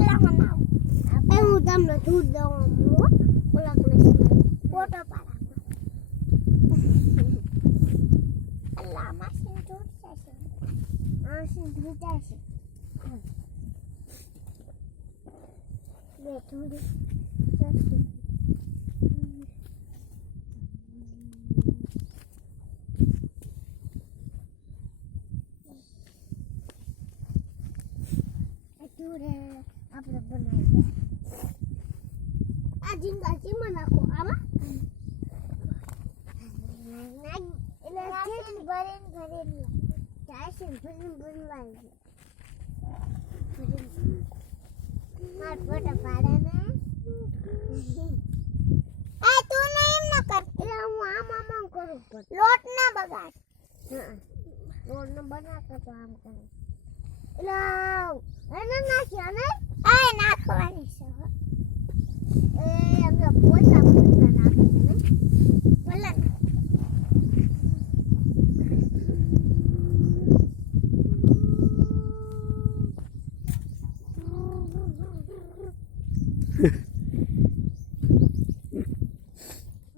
એકલા બનાવું એ હું તમને દૂધ દઉં ઓલા ફોટો પાડા અલ્લાહ માસી દૂધ છે આસી દૂધ છે બેઠું આપણે બનાવી આ જીંગા ચીમાં નાખો આમાં એટલે જેટલી ભરીને ચારસી ભરીને બનવાય માર ફોટા પાડે ને આ તું ના એમ ના કર એટલે હું આમ કરું લોટ ના બગાડ લોટ ન બનાવતો તો આમ કરે એટલે એને નાખ્યા ને આ નાખવાની છે એ અમે પોતા નાખીએ ને ભલે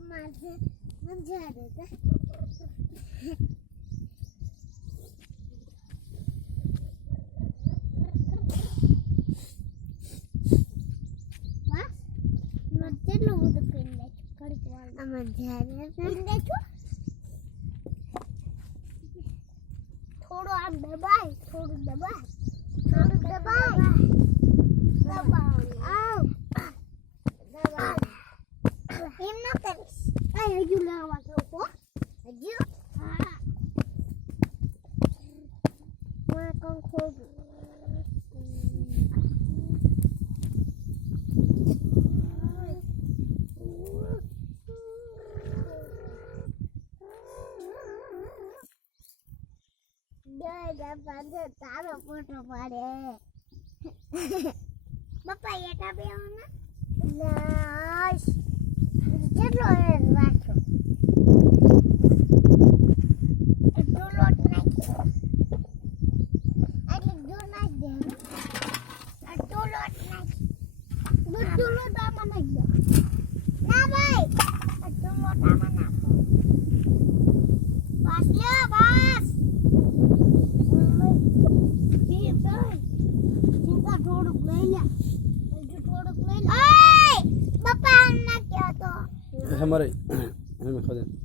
મારે મજા આવે છે કેટલું બધું પીને લે કડક વાળ આમાં ધ્યાન પીને છું થોડું આમ દબાય થોડું દબાય આવ દબાય એમ ન કરીશ આ હજુ લાવવા તો હજુ હા માં કોણ ખોડું તારો ફોટો પાડે પપ્પા એટા બે નાશ કેટલો રાખો એટલો લોટ નાખ્યો એટલે જો નાખ દે એટલો લોટ નાખ બધું લોટ આમાં નાખ દે ના ભાઈ એટલો લોટ આમાં નાખો બસ લ્યો બસ થોડુંક લઈ લે થોડુંક લઈ લે ઓય પપ્પા ના ક્યાં તો हमारे हमें खा दे